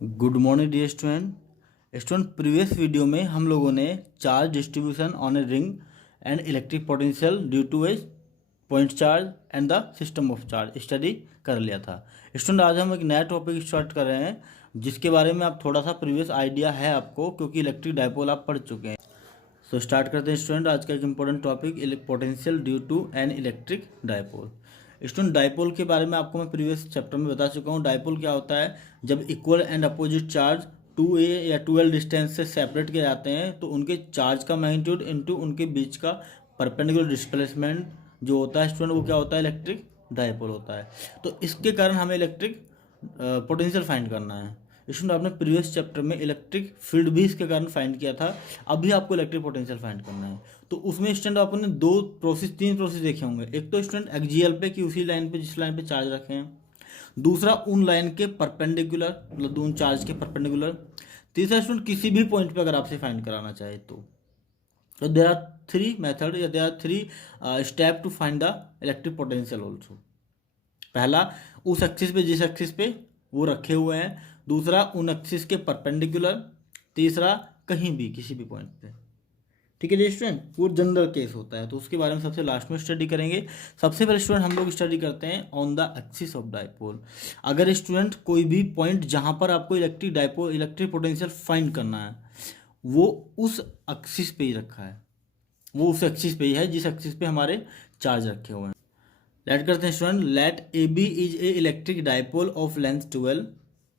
Good morning dear student previous video में हम लोगों ने charge distribution on a ring and electric potential due to a point charge and the system of charge study कर लिया था। Student आज हम एक नया टॉपिक स्टार्ट कर रहे हैं जिसके बारे में आप थोड़ा सा प्रीवियस आइडिया है आपको, क्योंकि इलेक्ट्रिक डायपोल आप पढ़ चुके हैं। सो स्टार्ट करते हैं स्टूडेंट। आज का एक important topic potential due to an electric dipole. Student dipole के बारे में आपको मैं प्रीवियस चैप्टर में बता चुका हूँ। डायपोल क्या होता है, जब equal and opposite charge 2a या 2l डिस्टेंस से सेपरेट किए जाते हैं तो उनके चार्ज का मैग्नीट्यूड इनटू उनके बीच का परपेंडिकुलर डिस्प्लेसमेंट जो होता है स्टूडेंट, वो क्या होता है, इलेक्ट्रिक डायपोल होता है। तो इसके कारण हमें इलेक्ट्रिक पोटेंशियल फाइंड करना है। स्टूडेंट आपने प्रीवियस चैप्टर में इलेक्ट्रिक फील्ड भी इसके कारण फाइंड किया था, अभी आपको इलेक्ट्रिक पोटेंशियल फाइंड करना है। तो उसमें स्टूडेंट आपने तीन प्रोसेस देखे होंगे। एक तो स्टूडेंट एक्सियल पे कि उसी लाइन पे जिस लाइन पे चार्ज रखे हैं, दूसरा उन लाइन के परपेंडिकुलर मतलब उन चार्ज के परपेंडिकुलर, तीसरा स्टूडेंट किसी भी पॉइंट पे अगर आपसे फाइंड कराना चाहे तो देयर आर थ्री मेथड या there are three step to find the electric potential also. पहला उस एक्सिस पे जिस एक्सिस पे वो रखे हुए हैं, दूसरा उन एक्सिस के परपेंडिकुलर, तीसरा कहीं भी किसी भी पॉइंट पे। ठीक है जी स्टूडेंट, वो जनरल केस होता है तो उसके बारे में सबसे लास्ट में स्टडी करेंगे। सबसे पहले स्टूडेंट हम लोग स्टडी करते हैं on the axis of dipole. अगर स्टूडेंट कोई भी पॉइंट जहां पर आपको इलेक्ट्रिक पोटेंशियल फाइंड करना है वो उस एक्सिस पे ही रखा है, वो उस एक्सिस पे ही है जिस एक्सिस पे हमारे चार्ज रखे हुए हैं। लेट करते हैं student, let A B is a electric dipole of length 12।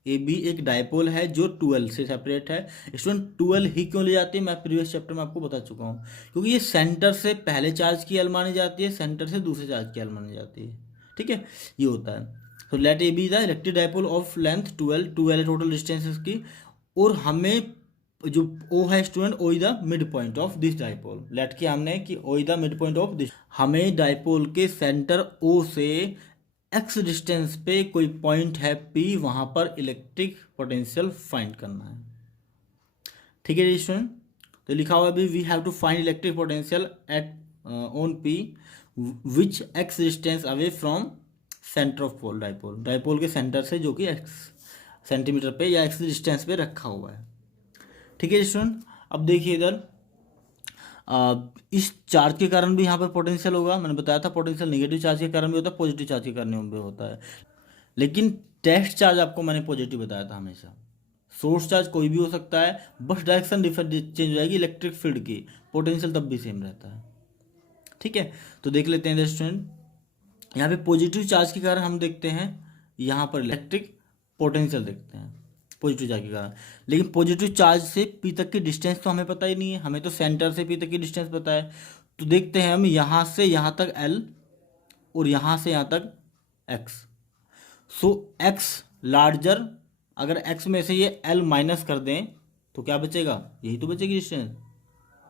A B एक डायपोल है जो 12 से सेपरेट है। स्टूडेंट 12 ही क्यों ले जाती है, मैं प्रीवियस चैप्टर में आपको बता चुका हूँ, क्योंकि ये सेंटर से पहले चार्ज की एल मानी जाती है, सेंटर से दूसरे चार्ज की एल मानी जाती है। ठीक है, ये होता है। तो let A B the electric dipole of length 12 है टोटल डिस्टेंस इसकी, और हमें जो ओ है student, O is the mid point of this dipole. Let किया हमने कि O is the mid point of this, हमें डायपोल के सेंटर ओ से एक्स डिस्टेंस पे कोई पॉइंट है पी, वहां पर इलेक्ट्रिक पोटेंशियल फाइंड करना है। ठीक है स्टूडेंट, तो लिखा हुआ अभी we have to find electric potential at on P which X distance away from centre of pole dipole, dipole के सेंटर से जो कि एक्स सेंटीमीटर पे या एक्स डिस्टेंस पे रखा हुआ है। ठीक है स्टूडेंट, अब देखिए इधर इस चार्ज के कारण भी यहाँ पर पोटेंशियल होगा। मैंने बताया था पोटेंशियल नेगेटिव चार्ज के कारण भी होता है, पॉजिटिव चार्ज के कारण भी होता है, लेकिन टेस्ट चार्ज आपको मैंने पॉजिटिव बताया था हमेशा। सोर्स चार्ज कोई भी हो सकता है, बस डायरेक्शन चेंज हो जाएगी इलेक्ट्रिक फील्ड की, पोटेंशियल तब भी सेम रहता है। ठीक है, तो देख लेते हैं स्टूडेंट, यहाँ पे पॉजिटिव चार्ज के कारण हम देखते हैं यहाँ पर इलेक्ट्रिक पोटेंशियल देखते हैं पॉजिटिव चार्ज के कारण, लेकिन पॉजिटिव चार्ज से पी तक की डिस्टेंस तो हमें पता ही नहीं है, हमें तो सेंटर से पी तक की डिस्टेंस पता है। तो देखते हैं हम यहाँ से यहाँ तक एल और यहाँ से यहाँ तक एक्स। सो एक्स लार्जर, अगर एक्स में से ये एल माइनस कर दें तो क्या बचेगा, यही तो बचेगी डिस्टेंस।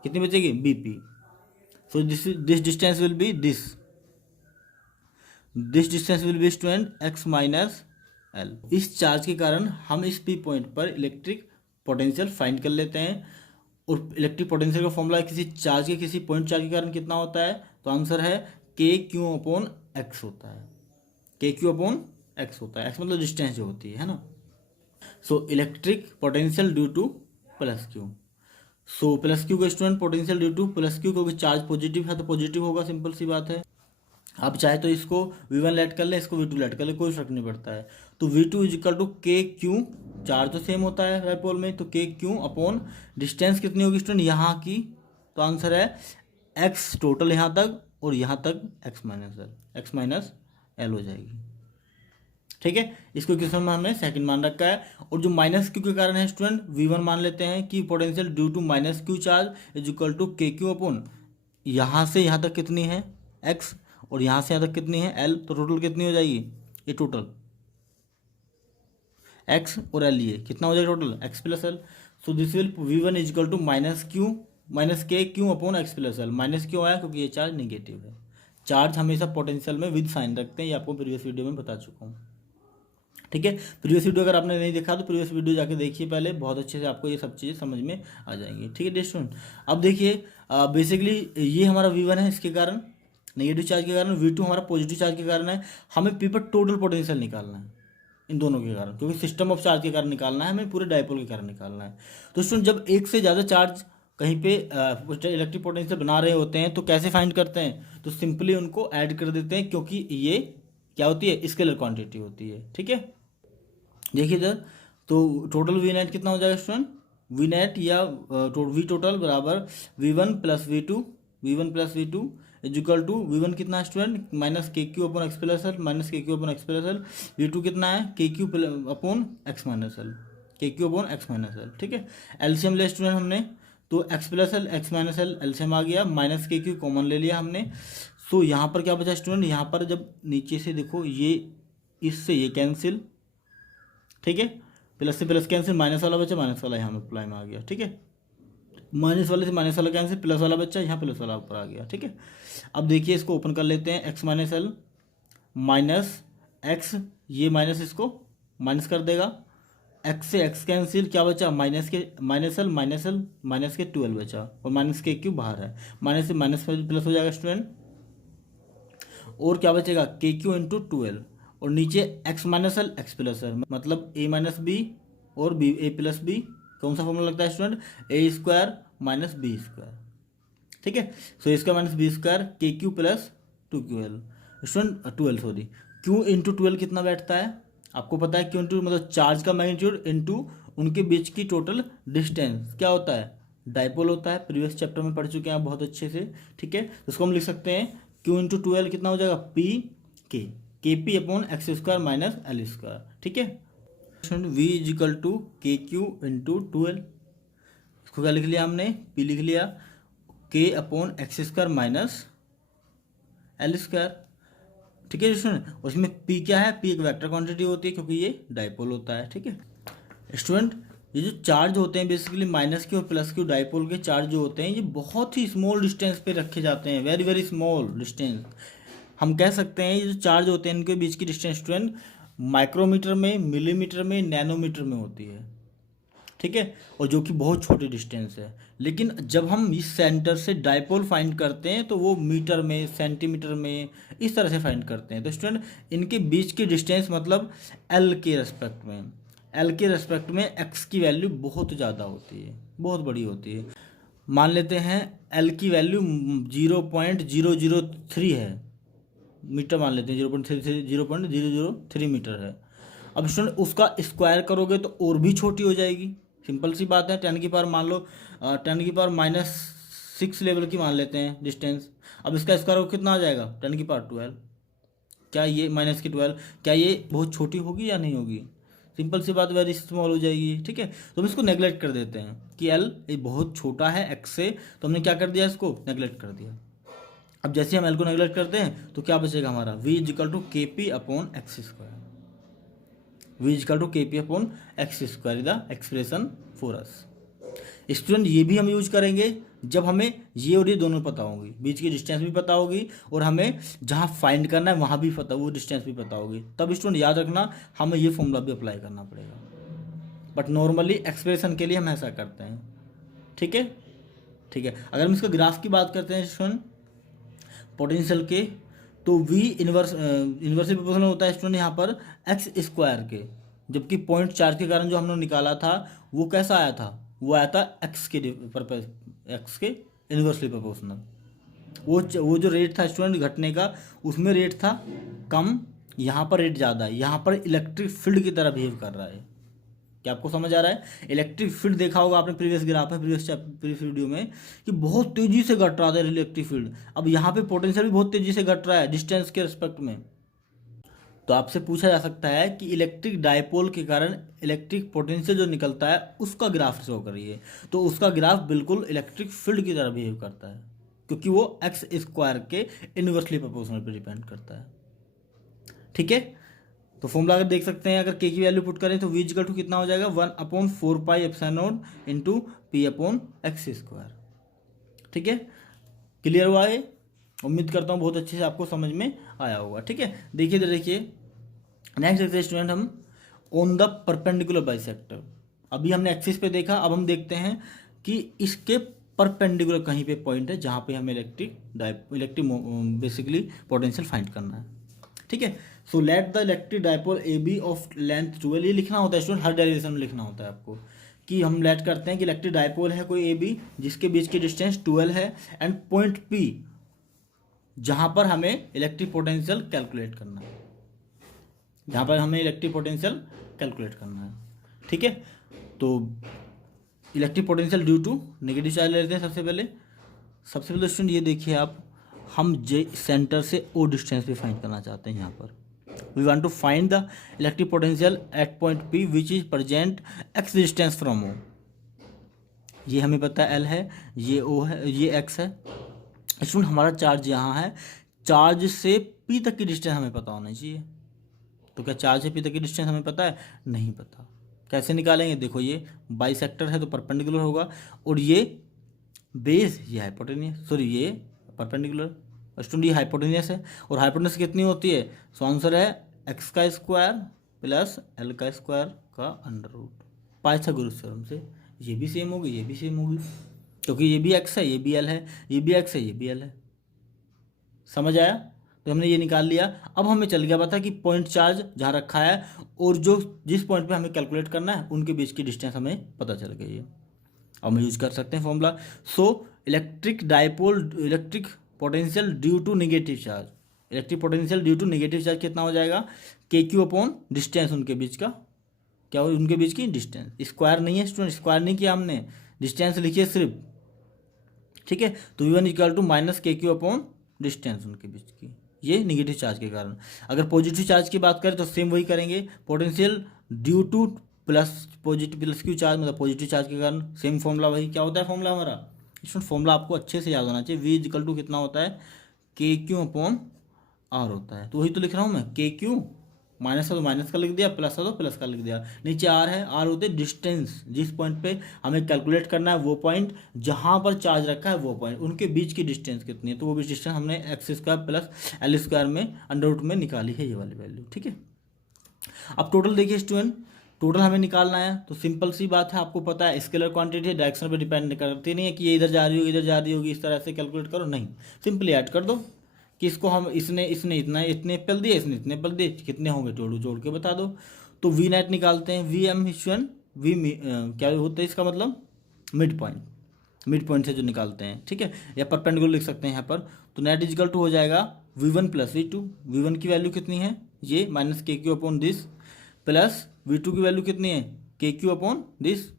कितनी बचेगी, B P. So this distance will be this distance will be student X minus L. इस चार्ज के कारण हम इस पी पॉइंट पर इलेक्ट्रिक पोटेंशियल फाइंड कर लेते हैं, और इलेक्ट्रिक पोटेंशियल का फॉर्मूला किसी चार्ज के किसी पॉइंट चार्ज के कारण कितना होता है, तो आंसर है के क्यू अपॉन एक्स होता है। के क्यू अपॉन एक्स होता है, एक्स मतलब डिस्टेंस जो होती है ना। So electric potential due to plus Q. So plus Q का student potential due to plus Q, क्योंकि चार्ज पॉजिटिव है तो पॉजिटिव होगा, सिंपल सी बात है। आप चाहे तो इसको V1 लेट कर ले, इसको V2 लेट कर ले, कोई फर्क नहीं पड़ता है। तो V2 is equal to K Q, charge तो सेम होता है डायपोल में, तो के क्यू अपॉन डिस्टेंस कितनी होगी स्टूडेंट यहाँ की, तो आंसर है एक्स टोटल यहाँ तक और यहाँ तक एक्स माइनस एल हो जाएगी। ठीक है, इसको क्वेश्चन में हमने सेकंड मान रखा है। और जो माइनस क्यू के कारण है स्टूडेंट, V1 मान लेते हैं कि potential due to minus Q charge is equal to K Q upon यहाँ से यहाँ तक कितनी है एक्स और यहाँ से यहाँ तक कितनी है एल, तो टोटल कितनी हो जाएगी, ये टोटल एक्स और एल, ये कितना हो जाएगा total X plus L. So this will V1 is equal to minus K Q upon X plus L. Minus क्यों आया, क्योंकि ये चार्ज नेगेटिव है। चार्ज हमेशा पोटेंशियल में विद साइन रखते हैं, ये आपको प्रीवियस वीडियो में बता चुका हूँ। ठीक है, प्रीवियस वीडियो अगर आपने नहीं देखा तो प्रीवियस वीडियो जाके देखिए पहले, बहुत अच्छे से आपको ये सब चीज़ें समझ में आ जाएंगी। ठीक है स्टूडेंट, अब देखिए बेसिकली ये हमारा V1 है, इसके कारण नेगेटिव चार्ज के कारण, V2 हमारा पॉजिटिव चार्ज के कारण है। हमें पी पर टोटल पोटेंशियल निकालना है। इन दोनों के कारण, क्योंकि सिस्टम ऑफ चार्ज के कारण निकालना है हमें, पूरे डायपोल के कारण निकालना है। तो स्टूडेंट जब एक से ज़्यादा चार्ज कहीं पे इलेक्ट्रिक पोटेंशियल बना रहे होते हैं तो कैसे फाइंड करते हैं, तो सिंपली उनको ऐड कर देते हैं, क्योंकि ये क्या होती है, स्केलर क्वांटिटी होती है। ठीक है, देखिए इधर, तो टोटल वी नेट कितना हो जाएगा स्टूडेंट, वी नेट या वी टोटल बराबर V1 + V2 is equal to V1 कितना है student, minus K Q upon X plus L, minus K Q upon X plus L. V2 कितना है, K Q upon X minus L, K Q upon X minus L. ठीक है, LCM ले student हमने, तो X plus L X minus L LCM आ गया, minus K Q common ले लिया हमने। सो यहाँ पर क्या बचा स्टूडेंट, यहाँ पर जब नीचे से देखो ये इससे ये कैंसिल, ठीक है, प्लस से प्लस कैंसिल, माइनस वाला बचा, माइनस वाला यहाँ मल्टीप्लाई में आ गया। ठीक है, माइनस वाले से माइनस वाला कैंसिल, प्लस वाला बच्चा यहाँ प्लस वाला ऊपर आ गया। ठीक है, अब देखिए इसको ओपन कर लेते हैं, x minus L minus x, ये माइनस इसको माइनस कर देगा, एक्स से एक्स कैंसिल, क्या बचा, माइनस एल माइनस के 12 बचा, और माइनस के क्यू बाहर है, माइनस से माइनस प्लस हो जाएगा स्टूडेंट, और क्या बचेगा, के क्यू इंटू 12, और नीचे x minus L x plus L, मतलब ए माइनस बी और बी ए प्लस बी, कौन सा फॉर्मूला लगता है स्टूडेंट, ए स्क्वायर माइनस बी स्क्वायर। ठीक है, सो इसका माइनस बी स्क्वायर, के Q plus 2QL student 12 sorry, Q into 12 कितना बैठता है, आपको पता है, क्यू इंटू मतलब चार्ज का मैग्नीट्यूड इंटू उनके बीच की टोटल डिस्टेंस क्या होता है, डाइपोल होता है, प्रीवियस चैप्टर में पढ़ चुके हैं आप बहुत अच्छे से। ठीक है, तो उसको हम लिख सकते हैं क्यू इंटू 12 कितना हो जाएगा, के P upon X square minus L square. ठीक है, we is equal to K q into 12, इसको क्या लिख लिया हमने, पी लिख लिया, के upon X square minus L square. ठीक है स्टूडेंट, उसमें पी क्या है, पी एक वेक्टर क्वांटिटी होती है क्योंकि ये डाइपोल होता है। ठीक है स्टूडेंट, ये जो चार्ज होते हैं बेसिकली माइनस के और प्लस के डाइपोल के चार्ज जो होते हैं, ये बहुत ही स्मॉल डिस्टेंस पे रखे जाते हैं, वेरी वेरी स्मॉल डिस्टेंस। हम कह सकते हैं ये जो चार्ज होते हैं इनके बीच की डिस्टेंस स्टूडेंट माइक्रोमीटर में, मिलीमीटर में, नैनोमीटर में होती है। ठीक है, और जो कि बहुत छोटी डिस्टेंस है, लेकिन जब हम इस सेंटर से डाइपोल फाइंड करते हैं तो वो मीटर में, सेंटीमीटर में, इस तरह से फाइंड करते हैं। तो स्टूडेंट इनके बीच की डिस्टेंस मतलब एल के रेस्पेक्ट में, एल के रेस्पेक्ट में एक्स की वैल्यू बहुत ज़्यादा होती है, बहुत बड़ी होती है। मान लेते हैं एल की वैल्यू 0.003 है, मीटर मान लेते हैं, 0.003 मीटर है। अब स्टूडेंट उसका स्क्वायर करोगे तो और भी छोटी हो जाएगी, सिंपल सी बात है। 10 की पावर मान लो 10 की पावर -6 लेवल की मान लेते हैं डिस्टेंस। अब इसका स्क्वायर कितना आ जाएगा, 10 की पावर 12, क्या ये माइनस की 12, क्या ये बहुत छोटी होगी या नहीं होगी, सिंपल सी बात, वेरी स्मॉल हो जाएगी। ठीक है, तो हम इसको नेगलेक्ट कर देते हैं कि एल ये बहुत छोटा है एक्स से, तो हमने क्या कर दिया, इसको नेगलेक्ट कर दिया। अब जैसे हम एल को नेगलेक्ट करते हैं तो क्या बचेगा हमारा, V is equal to K P upon X square, V is equal to K P upon X square is the expression for us. Student ये भी हम यूज करेंगे जब हमें ये और ये दोनों पता होगी, बीच की डिस्टेंस भी पता होगी और हमें जहाँ फाइंड करना है वहाँ भी पता, वो डिस्टेंस भी पता होगी, तब स्टूडेंट याद रखना हमें ये फॉर्मूला भी अप्लाई करना पड़ेगा। बट नॉर्मली एक्सप्रेशन के लिए हम ऐसा करते हैं। ठीक है, ठीक है, अगर हम इसका ग्राफ की बात करते हैं स्टूडेंट पोटेंशियल के, तो वी इन्वर्सली प्रोपोर्शनल होता है स्टूडेंट यहाँ पर एक्स स्क्वायर के, जबकि पॉइंट चार्ज के कारण जो हमने निकाला था वो कैसा आया था, वो आया था एक्स के इन्वर्सली प्रोपोर्शनल। वो जो रेट था स्टूडेंट घटने का, उसमें रेट था कम, यहाँ पर रेट ज़्यादा है, यहाँ पर इलेक्ट्रिक फील्ड की तरह बिहेव कर रहा है। क्या आपको समझ आ रहा है, इलेक्ट्रिक फील्ड देखा होगा आपने प्रीवियस ग्राफ में, प्रीवियस वीडियो में, कि बहुत तेजी से घट रहा था इलेक्ट्रिक फील्ड। अब यहाँ पे पोटेंशियल भी बहुत तेजी से घट रहा है डिस्टेंस के रिस्पेक्ट में। तो आपसे पूछा जा सकता है कि इलेक्ट्रिक डाइपोल के कारण इलेक्ट्रिक पोटेंशियल जो निकलता है उसका ग्राफ शो करिए, तो उसका ग्राफ बिल्कुल इलेक्ट्रिक फील्ड की तरह बिहेव करता है, क्योंकि वो एक्स स्क्वायर के इनवर्सली प्रोपोर्शनल पे डिपेंड करता है। ठीक है, तो फॉर्मूला अगर देख सकते हैं, अगर के की वैल्यू पुट करें तो वी इक्वल टू कितना हो जाएगा, 1/4 pi epsilon not into P upon X square. ठीक है, क्लियर हुआ है, उम्मीद करता हूँ बहुत अच्छे से आपको समझ में आया होगा। ठीक है, देखिए देखिए नेक्स्ट देखते हैं स्टूडेंट हम ऑन द परपेंडिकुलर बाइसेक्टर। अभी हमने एक्सिस पे देखा, अब हम देखते हैं कि इसके परपेंडिकुलर कहीं पे पॉइंट है जहाँ पे हमें इलेक्ट्रिक बेसिकली पोटेंशियल फाइंड करना है। ठीक है, so let the electric dipole A B of length 12, ये लिखना होता है स्टूडेंट, हर डेरिवेशन में लिखना होता है आपको कि हम लेट करते हैं कि इलेक्ट्रिक डायपोल है कोई ए बी जिसके बीच की डिस्टेंस 12 है एंड पॉइंट पी जहां पर हमें इलेक्ट्रिक पोटेंशियल कैलकुलेट करना है, जहां पर हमें इलेक्ट्रिक पोटेंशियल कैलकुलेट करना है। ठीक है, तो electric potential due to negative charge ले लेते हैं। सबसे पहले स्टूडेंट ये देखिए आप, हम जे सेंटर से ओ डिस्टेंस पे फाइंड करना चाहते हैं। यहाँ पर we want to find the electric potential at point P which is present X distance from O. ये हमें पता है एल है, ये ओ है, ये एक्स है। स्टूडेंट हमारा चार्ज यहाँ है, चार्ज से पी तक की डिस्टेंस हमें पता होना चाहिए। तो क्या चार्ज से पी तक की डिस्टेंस हमें पता है? नहीं पता। कैसे निकालेंगे? देखो ये बाइसेक्टर है तो परपेंडिकुलर होगा, और ये बेस, ये हाइपोटेनियस, सॉरी ये परपेंडिकुलर, स्टूडेंट ये हाइपोटेनियस है, और हाइपोटेनियस कितनी होती है? सो आंसर है एक्स का स्क्वायर प्लस एल का स्क्वायर का अंडर रूट। पाइथागोरस थ्योरम से ये भी सेम होगी, ये भी सेम होगी, क्योंकि ये भी एक्स है, ये भी एल है, ये भी एक्स है, ये भी एल है। समझ आया? तो हमने ये निकाल लिया। अब हमें चल गया पता कि पॉइंट चार्ज जहाँ रखा है और जो जिस पॉइंट पे हमें कैलकुलेट करना है उनके बीच की डिस्टेंस हमें पता चल गई है। अब हम यूज कर सकते हैं formula. So electric dipole electric potential due to negative charge, electric potential due to negative charge कितना हो जाएगा? के क्यू अपॉन डिस्टेंस उनके बीच का, क्या हो उनके बीच की डिस्टेंस, स्क्वायर नहीं है स्टूडेंट, स्क्वायर नहीं किया हमने, डिस्टेंस लिखिए सिर्फ। ठीक है, तो V one equal to minus K Q upon distance उनके बीच की, ये निगेटिव चार्ज के कारण। अगर पॉजिटिव चार्ज की बात करें तो सेम वही करेंगे, potential due to plus positive plus Q charge, मतलब पॉजिटिव चार्ज के कारण सेम फॉर्मूला वही। क्या होता है फॉर्मूला हमारा? इसमें फॉर्मूला आपको अच्छे से याद होना चाहिए। वी इक्वल टू कितना होता है? के क्यू अपॉन आर होता है। तो वही तो लिख रहा हूँ मैं, के क्यू माइनस है तो माइनस का लिख दिया, प्लस है तो प्लस का लिख दिया, नीचे आर है, आर होते डिस्टेंस, जिस पॉइंट पे हमें कैलकुलेट करना है वो पॉइंट, जहाँ पर चार्ज रखा है वो पॉइंट, उनके बीच की डिस्टेंस कितनी है, तो वो बीच डिस्टेंस हमने x square plus L square में अंडर रूट में निकाली है, ये वाली वैल्यू। ठीक है, अब टोटल देखिए स्टूडेंट, टोटल हमें निकालना है तो सिंपल सी बात है, आपको पता है स्केलर क्वांटिटी डायरेक्शन पे डिपेंड करती नहीं है कि ये इधर जा रही होगी इधर जा रही होगी, इस तरह से कैलकुलेट करो, नहीं, सिंपली ऐड कर दो कि इसको हम इसने इसने इतना इतने एप्पल दिए, इसने इतने एप्पल दिए, कितने होंगे जोड़ के बता दो। तो वी नेट निकालते हैं, वी एम हिस्वन वी क्या होता है इसका मतलब? मिड पॉइंट से जो निकालते हैं। ठीक है, या परपेंडिकुलर लिख सकते हैं यहाँ पर। तो नेट इजिकल टू हो जाएगा V one plus V two. V one की वैल्यू कितनी है? ये minus K Q upon this, plus V two की वैल्यू कितनी है? K Q upon this.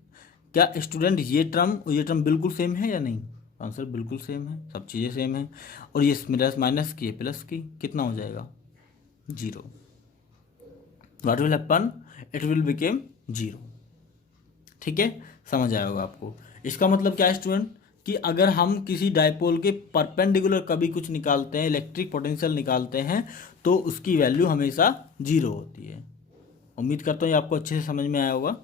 क्या स्टूडेंट ये टर्म बिल्कुल सेम है या नहीं? आंसर बिल्कुल सेम है, सब चीज़ें सेम है। और ये माइनस की प्लस की, कितना हो जाएगा? 0। What will happen? It will became 0। ठीक है, समझ आया होगा आपको। इसका मतलब क्या है स्टूडेंट कि अगर हम किसी डायपोल के परपेंडिकुलर कभी कुछ निकालते हैं, इलेक्ट्रिक पोटेंशियल निकालते हैं, तो उसकी वैल्यू हमेशा 0 होती है। उम्मीद करता हूँ ये आपको अच्छे से समझ में आया होगा।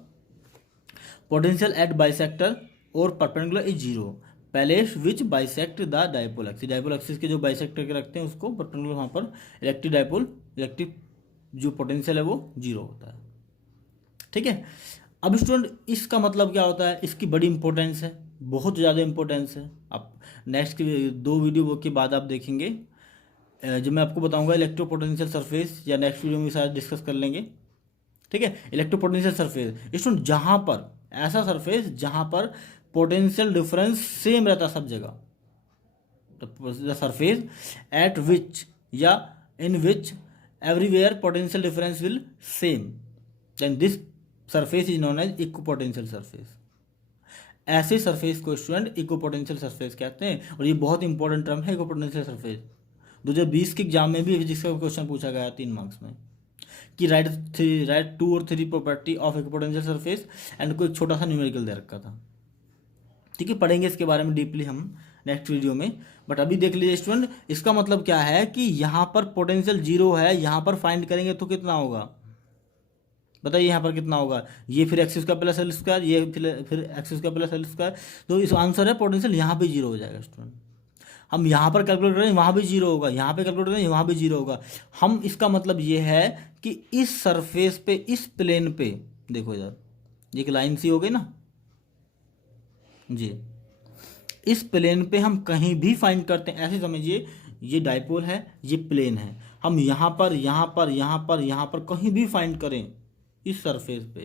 पोटेंशियल एट बाइसेक्टर और perpendicular is 0 palace which bisect the dipole axis. Dipole axis के जो बाइसेक्टर के रखते हैं उसको परपेंडिकुलर, वहाँ पर इलेक्ट्रिक डायपोल इलेक्ट्रिक जो पोटेंशियल है वो 0 होता है। ठीक है, अब स्टूडेंट इसका मतलब क्या होता है? इसकी बड़ी इंपॉर्टेंस है, बहुत ज़्यादा इंपॉर्टेंस है। आप नेक्स्ट 2 वीडियो के बाद आप देखेंगे जब मैं आपको बताऊंगा इलेक्ट्रो पोटेंशियल सरफेस, या नेक्स्ट वीडियो में शायद डिस्कस कर लेंगे। ठीक है, इलेक्ट्रो पोटेंशियल सरफेस स्टूडेंट जहाँ पर ऐसा सरफेस जहाँ पर पोटेंशियल डिफरेंस सेम रहता सब जगह, द सरफेस एट विच या in which everywhere potential difference will same, then this surface is known as equipotential surface. ऐसे सरफेस को स्टूडेंट इक्विपोटेंशियल सरफेस कहते हैं, और ये बहुत इंपॉर्टेंट टर्म है इक्विपोटेंशियल सरफेस। 2020 के एग्जाम में भी जिसका क्वेश्चन पूछा गया 3 मार्क्स में कि राइट 2 और 3 property of equipotential surface, and कोई छोटा सा न्यूमेरिकल दे रखा था। ठीक है, पढ़ेंगे इसके बारे में डीपली हम नेक्स्ट वीडियो में, बट अभी देख लीजिए स्टूडेंट, इसका मतलब क्या है कि यहाँ पर पोटेंशियल 0 है, यहाँ पर फाइंड करेंगे तो कितना होगा बताइए? यहाँ पर कितना होगा? ये फिर x square plus L square, ये फिर x square plus L square, तो इस आंसर है पोटेंशियल यहाँ पे 0 हो जाएगा स्टूडेंट। हम यहाँ पर कैलकुलेट करें वहाँ भी 0 होगा, यहाँ पे कैलकुलेट करें वहाँ भी 0 होगा। हम इसका मतलब ये है कि इस सरफेस पे, इस प्लेन पे, देखो इधर एक लाइन सी हो गई ना जी, इस प्लेन पे हम कहीं भी फाइंड करते हैं, ऐसे समझिए ये डायपोल है, ये प्लेन है, हम यहाँ पर यहाँ पर कहीं भी फाइंड करें इस सरफेस पे,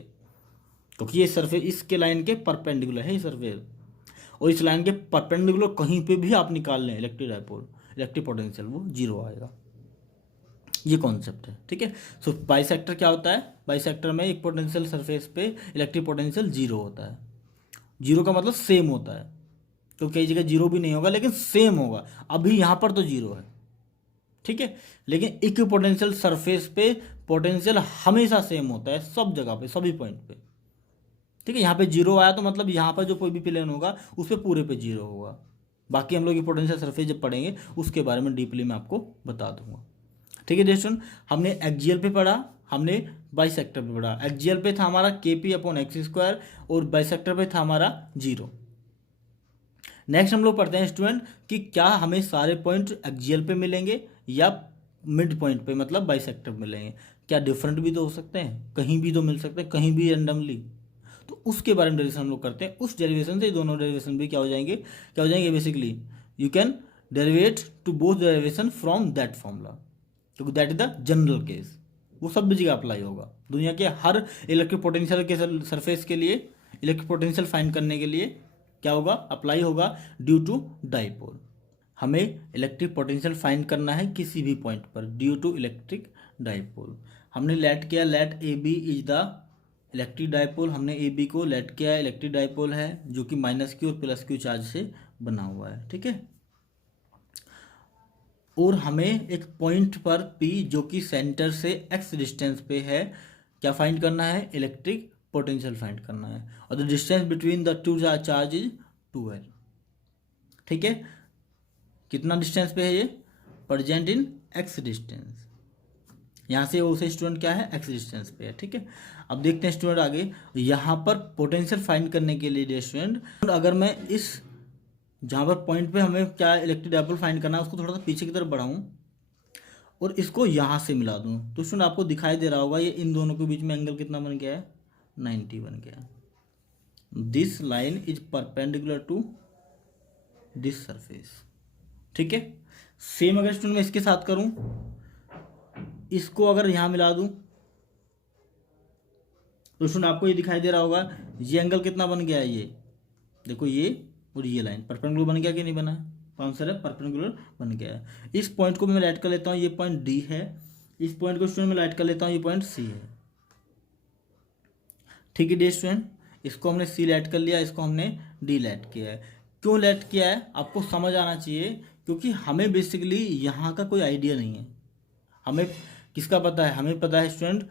क्योंकि ये सरफेस इसके लाइन के परपेंडिकुलर है ये सरफेस, और इस लाइन के परपेंडिकुलर कहीं पे भी आप निकाल लें इलेक्ट्रिक डायपोल, इलेक्ट्रिक पोटेंशियल वो जीरो आएगा। ये कॉन्सेप्ट है, ठीक है। सो बाइसेक्टर क्या होता है, बाइसेक्टर में एक पोटेंशियल सरफेस पे इलेक्ट्रिक पोटेंशियल जीरो होता है। जीरो का मतलब सेम होता है, तो कई जगह जीरो भी नहीं होगा लेकिन सेम होगा। अभी यहाँ पर तो जीरो है, ठीक है, लेकिन इक्विपोटेंशियल सरफेस पे पोटेंशियल हमेशा सेम होता है सब जगह पे, सभी पॉइंट पे, ठीक है। यहाँ पे जीरो आया तो मतलब यहाँ पर जो कोई भी प्लेन होगा उस पर पूरे पे जीरो होगा। बाकी हम लोग इक्विपोटेंशियल सरफेस जब पढ़ेंगे उसके बारे में डीपली मैं आपको बता दूंगा, ठीक है दोस्तों। हमने एक्जियल पे पढ़ा, हमने बाइसेक्टर पे पढ़ा। एक्जियल पे था हमारा KP/x² और बाइसेक्टर पे था हमारा जीरो। नेक्स्ट हम लोग पढ़ते हैं स्टूडेंट कि क्या हमें सारे पॉइंट एक्जियल पे मिलेंगे या मिड पॉइंट पे मतलब बाइसेक्टर मिलेंगे, क्या डिफरेंट भी तो हो सकते हैं, कहीं भी तो मिल सकते हैं, कहीं भी रैंडमली। तो उसके बारे में डेरिवेशन हम लोग करते हैं। उस डेरिवेशन से दोनों डेरिवेशन भी क्या हो जाएंगे basically you can derivate to both derivation from that formula, क्योंकि that is the general case, वो सब जगह अप्लाई होगा। दुनिया के हर इलेक्ट्रिक पोटेंशियल के सरफेस के लिए इलेक्ट्रिक पोटेंशियल फाइंड करने के लिए क्या होगा, अप्लाई होगा ड्यू टू डाइपोल। हमें इलेक्ट्रिक पोटेंशियल फाइंड करना है किसी भी पॉइंट पर ड्यू टू इलेक्ट्रिक डाइपोल। हमने लेट किया let AB is the electric dipole, हमने AB को लेट किया इलेक्ट्रिक डाइपोल है जो कि -Q और +Q चार्ज से बना हुआ है, ठीक है। और हमें एक पॉइंट पर P जो कि सेंटर से x डिस्टेंस पे है क्या फाइंड करना है, इलेक्ट्रिक पोटेंशियल फाइंड करना है, और the distance between the two charge is 2L, ठीक है। कितना डिस्टेंस पे है ये, प्रेजेंट इन x डिस्टेंस, यहाँ से वो से स्टूडेंट क्या है x डिस्टेंस पे है, ठीक है। अब देखते हैं स्टूडेंट आगे, यहाँ पर पोटेंशियल फाइंड करने के लिए स्टूडेंट अगर मैं इस जहाँ पर पॉइंट पे हमें क्या इलेक्ट्रिक डाइपोल फाइंड करना है उसको थोड़ा सा पीछे की तरफ बढ़ाऊँ और इसको यहाँ से मिला दूँ, तो स्टूडेंट आपको दिखाई दे रहा होगा ये इन दोनों के बीच में एंगल कितना बन गया है, 90 बन गया। This line is perpendicular to this surface, ठीक है। सेम अगर स्टूडेंट मैं इसके साथ करूं, इसको अगर यहां मिला दूं तो स्टूडेंट आपको ये दिखाई दे रहा होगा ये एंगल कितना बन गया है, ये देखो ये और ये लाइन परपेंडिकुलर बन गया कि नहीं बना है, आंसर है परपेंडिकुलर बन गया है। इस पॉइंट को मैं लाइट कर लेता हूँ, ये पॉइंट D है, इस पॉइंट को स्टूडेंट मैं लाइट कर लेता हूँ, ये पॉइंट C है, ठीक है डी स्टूडेंट। इसको हमने C लाइट कर लिया, इसको हमने D लाइट किया है। क्यों लाइट किया है आपको समझ आना चाहिए, क्योंकि हमें बेसिकली यहाँ का कोई आइडिया नहीं है। हमें किसका पता है, हमें पता है स्टूडेंट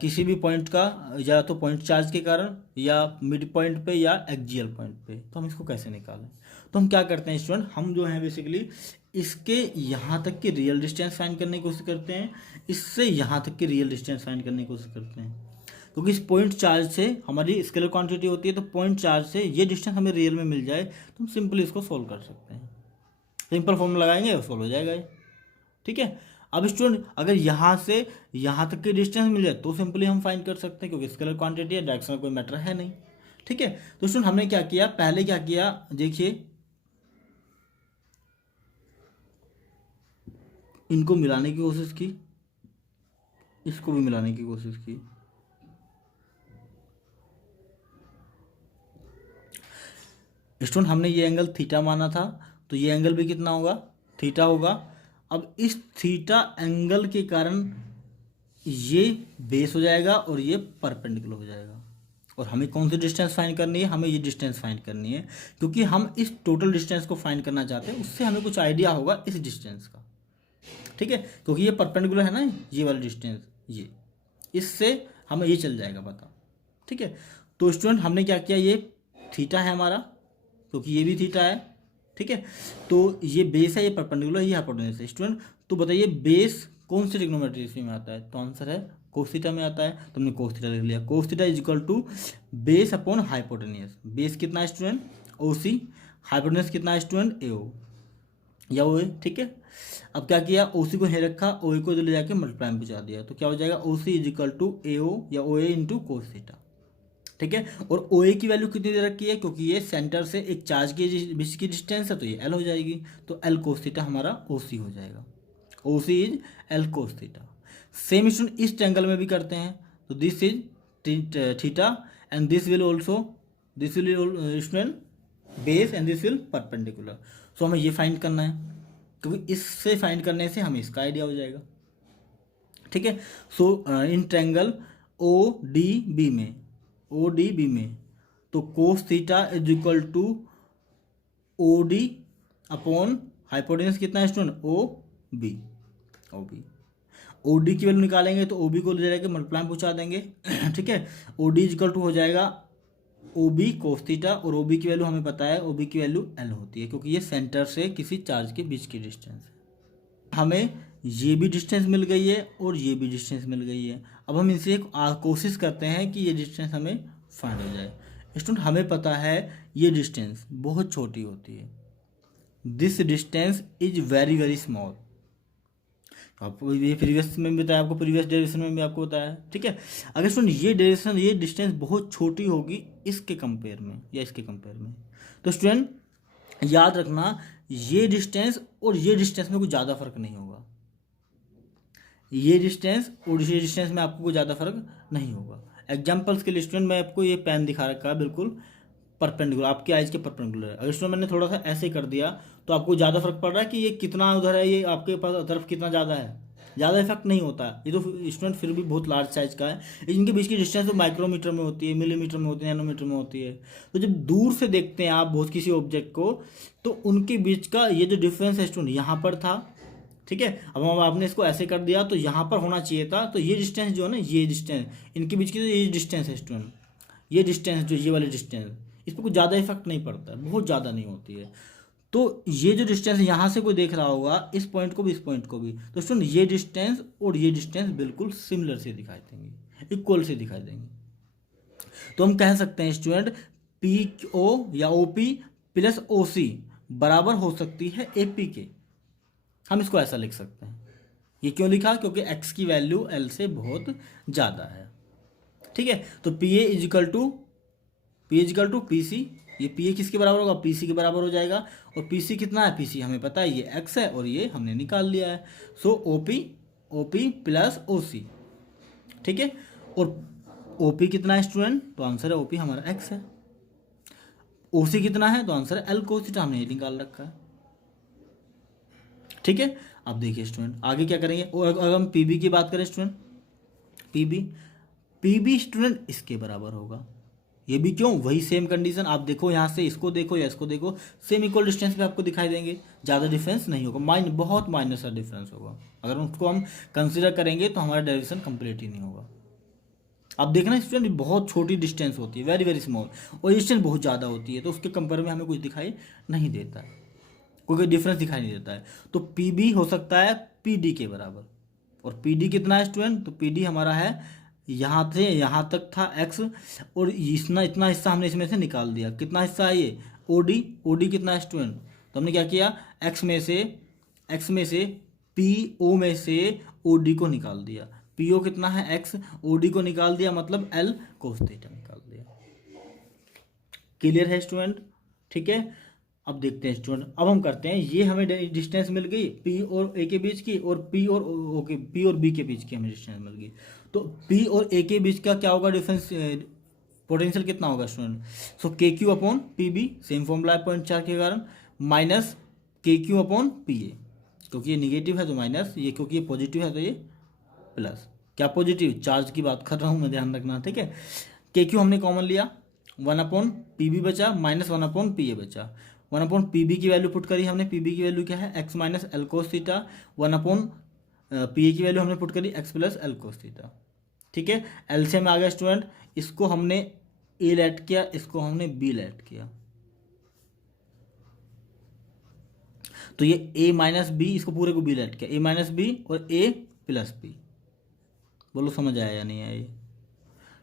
किसी भी पॉइंट का या तो पॉइंट चार्ज के कारण या मिड पॉइंट पे या एक्जियल पॉइंट पे, तो हम इसको कैसे निकालें। तो हम क्या करते हैं स्टूडेंट, हम जो है बेसिकली इसके यहाँ तक की रियल डिस्टेंस फाइंड करने की कोशिश करते हैं, इससे यहाँ तक की रियल डिस्टेंस फाइंड करने की कोशिश करते हैं, क्योंकि इस पॉइंट चार्ज से हमारी स्केलर क्वांटिटी होती है, तो पॉइंट चार्ज से ये डिस्टेंस हमें रियल में मिल जाए तो हम सिंपली इसको सोल्व कर सकते हैं। सिंपल फॉर्मूला लगाएंगे सोल्व हो जाएगा ये, ठीक है। अब स्टूडेंट अगर यहाँ से यहाँ तक की डिस्टेंस मिल जाए तो सिंपली हम फाइंड कर सकते हैं, क्योंकि स्केलर क्वांटिटी है, डायरेक्शन का कोई मैटर है नहीं, ठीक है। तो स्टूडेंट हमने क्या किया, पहले क्या किया देखिए, इनको मिलाने की कोशिश की, इसको भी मिलाने की कोशिश की, स्टूडेंट हमने ये एंगल थीटा माना था, तो ये एंगल भी कितना होगा, थीटा होगा। अब इस थीटा एंगल के कारण ये बेस हो जाएगा और ये परपेंडिकुलर हो जाएगा, और हमें कौन सी डिस्टेंस फाइंड करनी है, हमें ये डिस्टेंस फाइंड करनी है, क्योंकि हम इस टोटल डिस्टेंस को फाइंड करना चाहते हैं, उससे हमें कुछ आइडिया होगा इस डिस्टेंस का, ठीक है, क्योंकि ये परपेंडिकुलर है ना ये वाला डिस्टेंस, ये इससे हमें ये चल जाएगा पता, ठीक है। तो स्टूडेंट हमने क्या किया, ये थीटा है हमारा, क्योंकि ये भी थीटा है, ठीक है। तो ये बेस है, ये परपेंडिकुलर, ये हाइपोटेन्यूज है स्टूडेंट। तो बताइए बेस कौन सी ट्रिग्नोमेट्री में आता है, तो आंसर है कोस थीटा में आता है, तो हमने कोस थीटा लिख लिया। Cos theta is equal to base upon hypotenuse. Base कितना है स्टूडेंट, OC, हाइपोटेन्यूज कितना है स्टूडेंट, AO या OA, ठीक है। अब क्या किया, OC को नहीं रखा, OA को ले जाके मल्टीप्लाई में पहुंचा दिया, तो क्या हो जाएगा, OC is equal to AO या OA इंटू कोस थीटा, ठीक है। और OA की वैल्यू कितनी दे रखी है, क्योंकि ये सेंटर से एक चार्ज के बीच की डिस्टेंस है, तो ये L हो जाएगी, तो L कोस थीटा हमारा OC हो जाएगा। O C is L cos theta. Same student इस ट्रायंगल में भी करते हैं, तो this is theta and this will also, this will student base and this will perpendicular. So हमें ये फाइंड करना है, क्योंकि इससे फाइंड करने से हमें इसका आइडिया हो जाएगा। ठीक है, so in triangle O D B में, ओ डी बी में तो cos theta is equal to O D upon hypotenuse कितना है student, O B. O B, O D की वैल्यू निकालेंगे तो ओ बी को ले जाके मल्टीप्लाई पूछा देंगे। ठीक है, ओ डी इक्वल टू हो जाएगा ओ बी कोस थीटा, और ओ बी की वैल्यू हमें पता है, ओ बी की वैल्यू एल होती है, क्योंकि ये सेंटर से किसी चार्ज के बीच की डिस्टेंस है। हमें ये भी डिस्टेंस मिल गई है और ये भी डिस्टेंस मिल गई है। अब हम इनसे कोशिश करते हैं कि ये डिस्टेंस हमें फाइंड हो जाए। स्टूडेंट हमें पता है ये डिस्टेंस बहुत छोटी होती है, this distance is very very small. आपको ये प्रीवियस में भी बताया, आपको प्रीवियस डेरिवेशन में भी आपको बताया। ठीक है, अगर स्टूडेंट ये डेरिवेशन, ये डिस्टेंस बहुत छोटी होगी इसके कंपेयर में या इसके कंपेयर में, तो स्टूडेंट याद रखना ये डिस्टेंस और ये डिस्टेंस में कुछ ज़्यादा फर्क नहीं होगा। ये डिस्टेंस और ये डिस्टेंस में आपको कोई ज़्यादा फर्क नहीं होगा। एग्जाम्पल्स के लिए स्टूडेंट मैं आपको ये पेन दिखा रखा है बिल्कुल परपेंडिकुलर, आपकी आइज के परपेंडिकुलर। अगर स्टूडेंट मैंने थोड़ा सा ऐसे कर दिया तो आपको ज़्यादा फर्क पड़ रहा है कि ये कितना उधर है, ये आपके पास तरफ कितना ज़्यादा है, ज़्यादा इफेक्ट नहीं होता। ये तो स्टूडेंट फिर भी बहुत लार्ज साइज का है, इनके बीच की डिस्टेंस तो माइक्रोमीटर में होती है, मिलीमीटर में होती है, नैनोमीटर में होती है। तो जब दूर से देखते हैं आप बहुत किसी ऑब्जेक्ट को, तो उनके बीच का ये जो डिफरेंस है स्टूडेंट यहाँ पर था। ठीक है, अब हम आपने इसको ऐसे कर दिया तो यहाँ पर होना चाहिए था, तो ये डिस्टेंस जो है ना, ये डिस्टेंस इनके बीच की तो ये डिस्टेंस है स्टूडेंट, ये डिस्टेंस जो ये वाली डिस्टेंस, इस पर कुछ ज़्यादा इफेक्ट नहीं पड़ता है, बहुत ज़्यादा नहीं होती है। तो ये जो डिस्टेंस है, यहाँ से कोई देख रहा होगा इस पॉइंट को भी, इस पॉइंट को भी, तो स्टूडेंट ये डिस्टेंस और ये डिस्टेंस बिल्कुल सिमिलर से दिखाई देंगे, इक्वल से दिखाई देंगे। तो हम कह सकते हैं स्टूडेंट पी ओ या ओ पी प्लस ओ सी बराबर हो सकती है ए पी के। हम इसको ऐसा लिख सकते हैं। ये क्यों लिखा, क्योंकि x की वैल्यू l से बहुत ज़्यादा है। ठीक है, तो P A equal to P C, ये पी ए किसके बराबर होगा, पी सी के बराबर हो जाएगा। और पी सी कितना है, पी सी हमें पता है ये x है और ये हमने निकाल लिया है। सो ओ पी प्लस ओ सी। ठीक है, और ओ पी कितना है स्टूडेंट, तो आंसर है ओ पी हमारा x है। ओ सी कितना है, तो आंसर है एल कोस थीटा, हमने ये निकाल रखा है। ठीक है, अब देखिए स्टूडेंट आगे क्या करेंगे। और अगर हम पी बी की बात करें स्टूडेंट, पी बी स्टूडेंट इसके बराबर होगा। ये भी क्यों, वही सेम कंडीशन, आप देखो यहाँ से इसको देखो या इसको देखो, सेम इक्वल डिस्टेंस पे आपको दिखाई देंगे, ज़्यादा डिफरेंस नहीं होगा, बहुत माइनर सा डिफरेंस होगा। अगर उसको हम कंसिडर करेंगे तो हमारा डेरिवेशन कंप्लीट ही नहीं होगा। अब देखना स्टूडेंट बहुत छोटी डिस्टेंस होती है, वेरी वेरी स्मॉल, और डिस्टेंस बहुत ज़्यादा होती है, तो उसके कंपेयर में हमें कुछ दिखाई नहीं देता है, कोई डिफरेंस दिखाई नहीं देता है। तो पी बी हो सकता है पी डी के बराबर। और पी डी कितना है स्टूडेंट, तो पी डी हमारा है यहाँ से यहाँ तक था x, और इतना हिस्सा हमने इसमें से निकाल दिया। कितना हिस्सा है ये, ओ डी कितना है स्टूडेंट, तो हमने क्या किया, x में से पी ओ में से ओ डी को निकाल दिया। पी ओ कितना है x, ओ डी को निकाल दिया, मतलब एल कोस थीटा निकाल दिया। क्लियर है स्टूडेंट। ठीक है, अब देखते हैं स्टूडेंट, अब हम करते हैं, ये हमें डिस्टेंस मिल गई पी और ए के बीच की, और पी और बी के बीच की हमें डिस्टेंस मिल गई। तो पी और ए के बीच का क्या होगा डिफरेंस, पोटेंशियल कितना होगा student, so K Q upon P B, same formula है 0.4 के कारण, minus K Q upon P A, क्योंकि ये निगेटिव है तो माइनस, ये क्योंकि ये पॉजिटिव है तो ये प्लस। क्या पॉजिटिव, चार्ज की बात कर रहा हूँ मैं, ध्यान रखना। ठीक है, के क्यू हमने कॉमन लिया, 1/पी बी बचा, माइनस 1/पी ए बचा। 1/पी बी की वैल्यू पुट करी हमने, पी बी की वैल्यू क्या है, x minus L cos theta. 1/पी ए की वैल्यू हमने पुट करी x plus L cos theta. ठीक है, एलसीएम में आ गया स्टूडेंट, इसको हमने ए लेट किया, इसको हमने बी लेट किया, तो ये a माइनस बी, इसको पूरे को बी लेट किया, a माइनस बी और a प्लस बी। बोलो समझ आया या नहीं आया ये।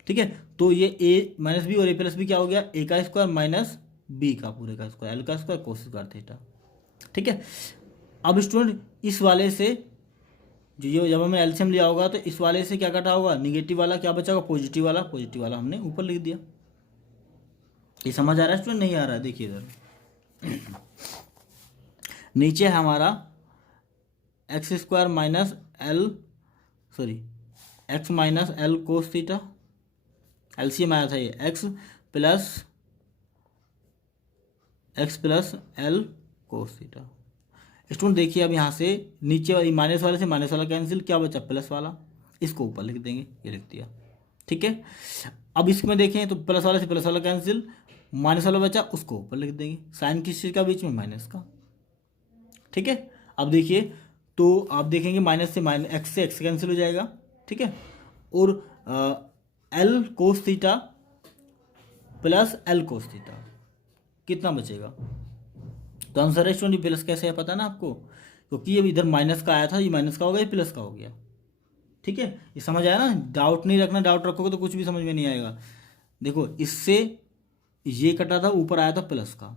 ठीक है, तो ये a माइनस बी और a प्लस बी क्या हो गया, a का स्क्वायर माइनस बी का पूरे का स्क्वायर, एल का स्क्वायर कोस स्क्वायर थीटा। ठीक है, अब स्टूडेंट इस वाले से जो ये जब हमने एलसीएम लिया होगा तो इस वाले से क्या कटा होगा, निगेटिव वाला क्या बचा होगा, पॉजिटिव वाला हमने ऊपर लिख दिया। ये समझ आ रहा है स्टूडेंट, नहीं आ रहा है, देखिए इधर नीचे है हमारा x square minus L sorry x minus L cos theta, LCM आया था ये, x plus L cos theta. Student देखिए अब यहाँ से नीचे वाली माइनस वाले से माइनस वाला कैंसिल, क्या बचा प्लस वाला, इसको ऊपर लिख देंगे, ये लिख दिया, ठीक है। अब इसमें देखें तो प्लस वाले से प्लस वाला कैंसिल, माइनस वाला बचा उसको ऊपर लिख देंगे, साइन किस चीज़ का बीच में, माइनस का, ठीक है। अब देखिए तो आप देखेंगे माइनस से माइनस एक्स से एक्स कैंसिल हो जाएगा, ठीक है, और L cos theta plus L cos theta कितना बचेगा, तो आंसर है स्टूडेंट प्लस कैसे है पता है ना आपको, क्योंकि ये इधर माइनस का आया था, ये माइनस का हो गया, ये प्लस का हो गया, ठीक है। ये समझ आया ना, डाउट नहीं रखना, डाउट रखोगे तो कुछ भी समझ में नहीं आएगा। देखो इससे ये कटा था, ऊपर आया था प्लस का,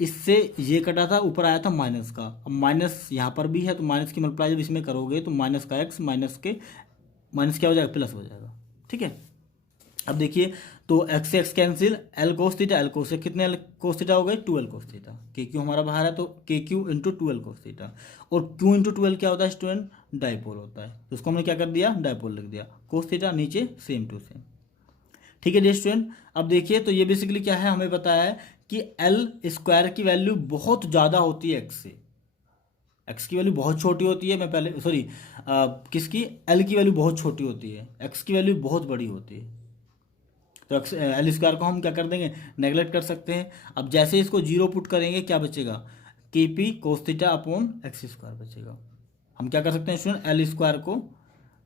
इससे ये कटा था, ऊपर आया था माइनस का, अब माइनस यहाँ पर भी है तो माइनस की मल्टीप्लाई जब इसमें करोगे तो माइनस का एक्स माइनस क्या हो जाएगा, प्लस हो जाएगा, ठीक है। अब देखिए तो एक्स से x cancel, l cos theta, l cos से कितने एल कोस थीटा हो गए, 2 l cos theta, k q हमारा बाहर है तो k q into 2 l cos theta, और क्यू इंटू 2 एल क्या होता है स्टूडेंट, डाइपोल होता है, तो उसको हमने क्या कर दिया, डाइपोल लिख दिया, कोस थीटा नीचे सेम टू सेम, ठीक है डियर स्टूडेंट। अब देखिए तो ये बेसिकली क्या है, हमें पता है कि एल स्क्वायर की वैल्यू बहुत ज़्यादा होती है एक्स से, एक्स की वैल्यू बहुत छोटी होती है, मैं पहले सॉरी किसकी, एल की वैल्यू बहुत छोटी होती है, एक्स की वैल्यू बहुत बड़ी होती है, तो एल स्क्वायर को हम क्या कर देंगे, नेगलेक्ट कर सकते हैं। अब जैसे इसको जीरो पुट करेंगे क्या बचेगा, K P cos theta upon X square बचेगा। हम क्या कर सकते हैं स्टूडेंट, एल स्क्वायर को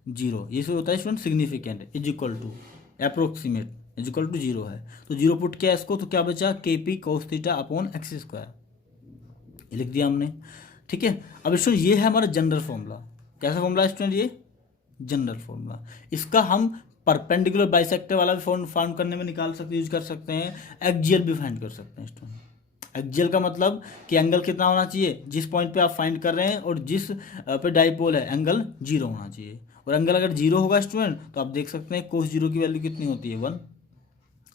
जीरो, ये होता है student significant is equal to approximate is equal to zero है, तो जीरो पुट किया इसको तो क्या बचा, के P cos theta upon X square, ये लिख दिया हमने, ठीक है। अब स्टूडेंट ये है हमारा जनरल फॉर्मूला, कैसा फॉर्मूला है स्टूडेंट, ये जनरल फॉर्मूला, इसका हम परपेंडिकुलर बाइसेक्टर वाला भी फाइंड करने में निकाल सकते, यूज कर सकते हैं, एक्जियल भी फाइंड कर सकते हैं स्टूडेंट। एक्जियल का मतलब कि एंगल कितना होना चाहिए, जिस पॉइंट पे आप फाइंड कर रहे हैं और जिस पे डाइपोल है एंगल जीरो होना चाहिए, और एंगल अगर जीरो होगा स्टूडेंट तो आप देख सकते हैं कोस जीरो की वैल्यू कितनी होती है 1,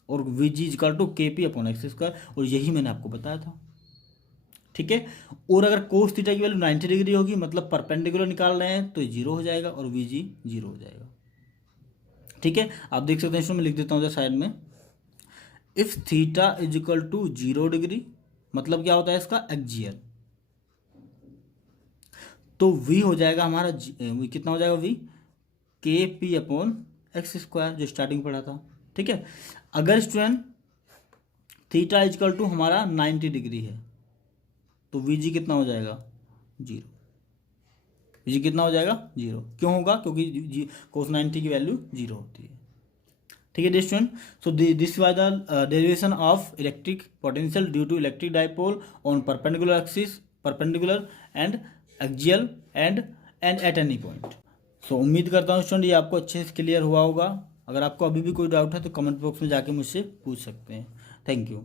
और we ji equal to K P upon X square, और यही मैंने आपको बताया था, ठीक है। और अगर कोस थीटा की वैल्यू 90 डिग्री होगी, मतलब परपेंडिकुलर निकाल रहे हैं, तो ये जीरो हो जाएगा और वी जी जीरो हो जाएगा, ठीक है। आप देख सकते हैं इसमें मैं लिख देता हूँ उधर साइड में, if theta is equal to 0 degree, मतलब क्या होता है इसका एक्जियल, तो v हो जाएगा हमारा कितना हो जाएगा, v K P upon X square, जो स्टार्टिंग पढ़ा था, ठीक है। अगर student theta is equal to हमारा 90 डिग्री है तो वी जी कितना हो जाएगा, जीरो, जी कितना हो जाएगा, जीरो, क्यों होगा, क्योंकि कोस 90 की वैल्यू जीरो होती है, ठीक है dear student. So this was the derivation of electric potential due to electric dipole on perpendicular axis, perpendicular and axial and at any point. सो उम्मीद करता हूँ स्टूडेंट ये आपको अच्छे से क्लियर हुआ होगा। अगर आपको अभी भी कोई डाउट है तो कमेंट बॉक्स में जाके मुझसे पूछ सकते हैं। Thank you.